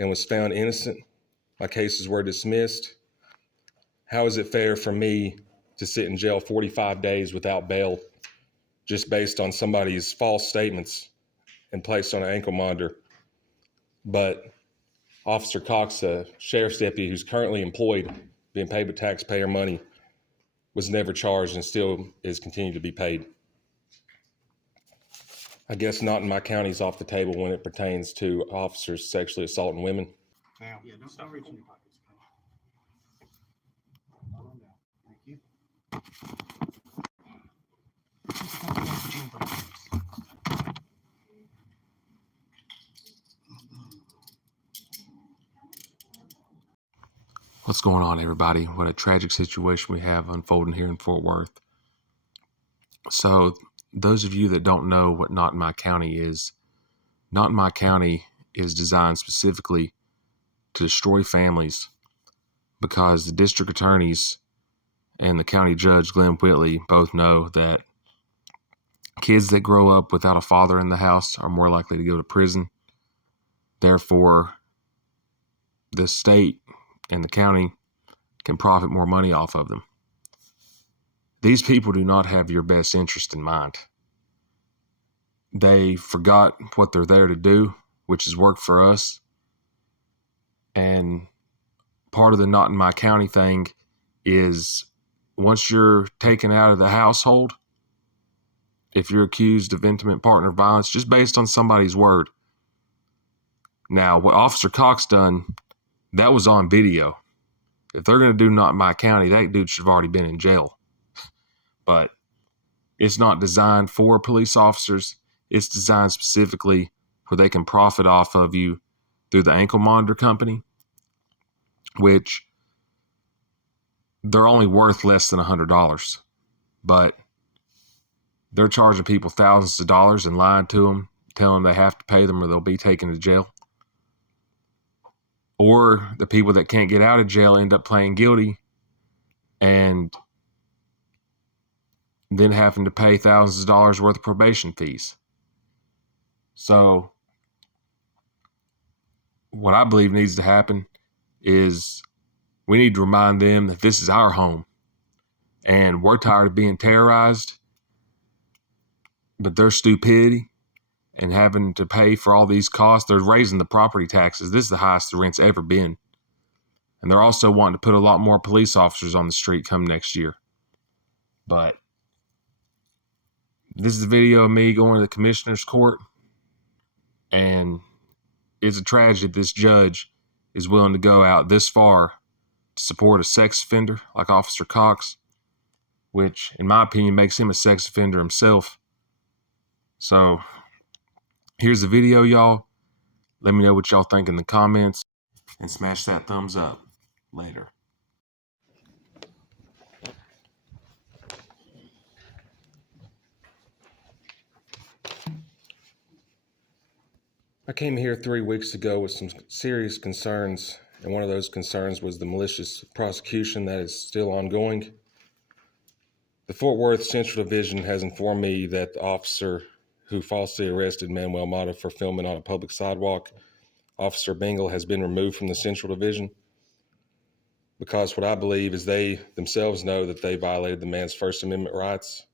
and was found innocent. My cases were dismissed. How is it fair for me to sit in jail 45 days without bail just based on somebody's false statements and placed on an ankle monitor? But Officer Cox, a sheriff's deputy who's currently employed, being paid with taxpayer money, was never charged and still is continued to be paid. I guess not in my county's off the table when it pertains to officers sexually assaulting women. Yeah, don't reach in your pockets. Thank you. What's going on, everybody? What a tragic situation we have unfolding here in Fort Worth. So, those of you that don't know what Not in My County is, Not in My County is designed specifically to destroy families because the district attorneys and the county judge, Glen Whitley, both know that kids that grow up without a father in the house are more likely to go to prison. Therefore, the state and the county can profit more money off of them. These people do not have your best interest in mind. They forgot what they're there to do, which is work for us. And part of the Not in My County thing is once you're taken out of the household, if you're accused of intimate partner violence, just based on somebody's word. Now, what Officer Cox done, that was on video. If they're going to do Not in My County, that dude should have already been in jail. But it's not designed for police officers. It's designed specifically where they can profit off of you through the ankle monitor company, which they're only worth less than $100. But they're charging people thousands of dollars and lying to them, telling them they have to pay them or they'll be taken to jail. Or the people that can't get out of jail end up playing guilty and then having to pay thousands of dollars worth of probation fees. So what I believe needs to happen is we need to remind them that this is our home and we're tired of being terrorized, but their stupidity and having to pay for all these costs, they're raising the property taxes. This is the highest the rent's ever been. And they're also wanting to put a lot more police officers on the street come next year. But this is a video of me going to the commissioner's court. And it's a tragedy this judge is willing to go out this far to support a sex offender like Officer Cox, which in my opinion makes him a sex offender himself. So here's the video, y'all. Let me know what y'all think in the comments and smash that thumbs up. Later. I came here 3 weeks ago with some serious concerns, and one of those concerns was the malicious prosecution that is still ongoing. The Fort Worth Central Division has informed me that the officer who falsely arrested Manuel Mata for filming on a public sidewalk, Officer Bingle, has been removed from the Central Division because what I believe is they themselves know that they violated the man's First Amendment rights.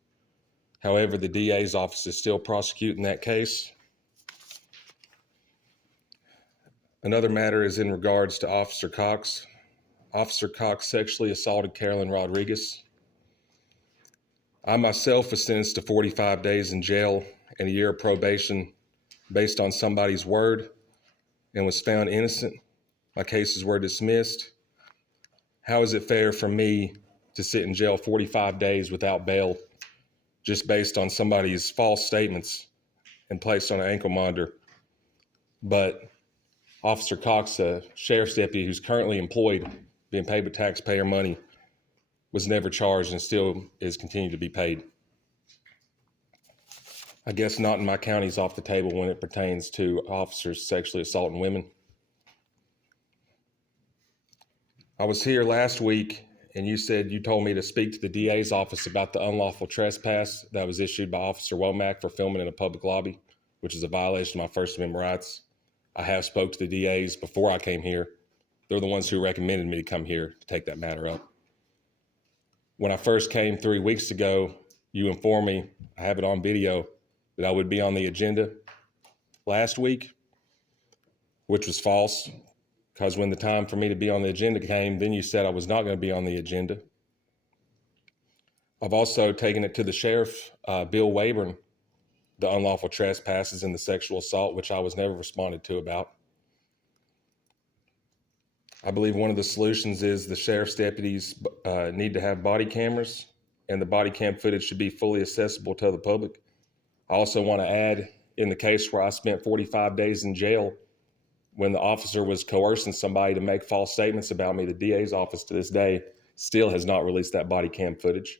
However, the DA's office is still prosecuting that case. Another matter is in regards to Officer Cox. Officer Cox sexually assaulted Carolyn Rodriguez. I myself was sentenced to 45 days in jail and a year of probation based on somebody's word and was found innocent. My cases were dismissed. How is it fair for me to sit in jail 45 days without bail just based on somebody's false statements and placed on an ankle monitor? But Officer Cox, a sheriff's deputy who's currently employed, being paid with taxpayer money, was never charged and still is continued to be paid. I guess Not in My County's off the table when it pertains to officers sexually assaulting women. I was here last week and you told me to speak to the DA's office about the unlawful trespass that was issued by Officer Womack for filming in a public lobby, which is a violation of my First Amendment rights. I have spoke to the DAs before I came here. They're the ones who recommended me to come here to take that matter up. When I first came 3 weeks ago, you informed me, I have it on video, that I would be on the agenda last week, which was false, because when the time for me to be on the agenda came, then you said I was not going to be on the agenda. I've also taken it to the sheriff, Bill Wayburn, the unlawful trespasses and the sexual assault, which I was never responded to about. I believe one of the solutions is the sheriff's deputies need to have body cameras, and the body cam footage should be fully accessible to the public. I also want to add, in the case where I spent 45 days in jail, when the officer was coercing somebody to make false statements about me, the DA's office to this day still has not released that body cam footage.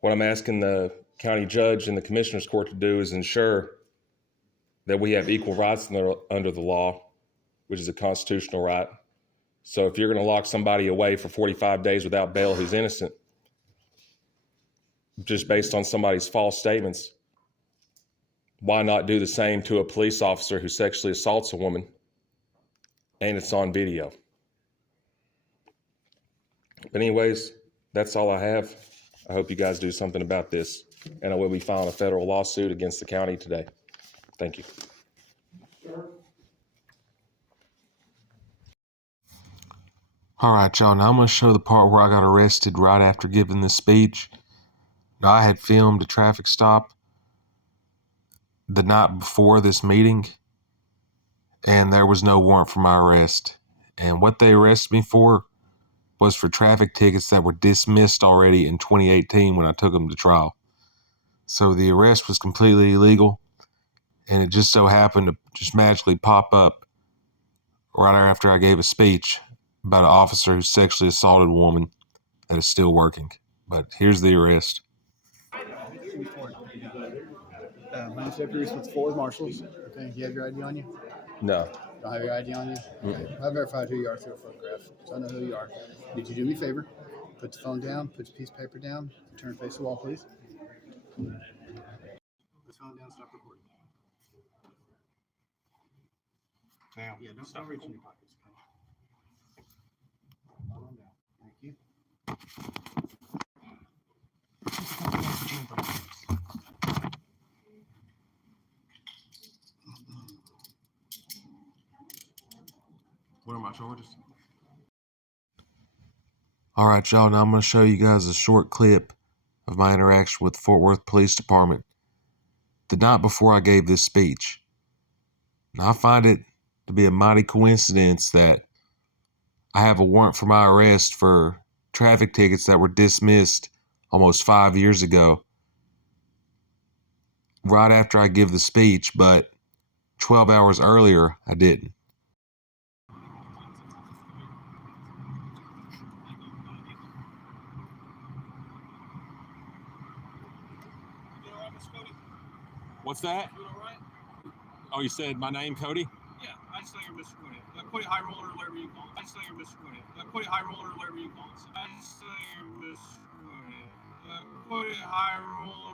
What I'm asking the county judge and the commissioner's court to do is ensure that we have equal rights under the law, which is a constitutional right. So if you're going to lock somebody away for 45 days without bail who's innocent, just based on somebody's false statements, why not do the same to a police officer who sexually assaults a woman and it's on video? But anyways, that's all I have. I hope you guys do something about this, and I will be filing a federal lawsuit against the county today. Thank you. All right, y'all. Now I'm going to show the part where I got arrested right after giving this speech. Now, I had filmed a traffic stop the night before this meeting, and there was no warrant for my arrest. And what they arrested me for was for traffic tickets that were dismissed already in 2018 when I took them to trial. So the arrest was completely illegal, and it just so happened to just magically pop up right after I gave a speech about an officer who sexually assaulted a woman that is still working. But here's the arrest. My name's Jeffrey with Ford Marshals. Okay, do you have your ID on you? No. Don't have your ID on you? Okay. I verified who you are through a photograph, so I know who you are. Did you do me a favor? Put the phone down, put your piece of paper down, turn face the wall, please. Put the phone down, stop recording. Now, yeah, don't reach in your pockets. Okay? Calm down. Thank you. What are my charges? All right, y'all. Now I'm going to show you guys a short clip of my interaction with the Fort Worth Police Department the night before I gave this speech. Now, I find it to be a mighty coincidence that I have a warrant for my arrest for traffic tickets that were dismissed almost 5 years ago, right after I give the speech, but 12 hours earlier, I didn't. What's that? You all right? Oh, you said my name, Cody? Yeah, I just thought you were Mr. Quinn. Cody High Roller or whatever you call it. I just thought you were Mr. Quinn. Cody High Roller or whatever you call it. I just thought you were Mr. Quinn. Cody High Roller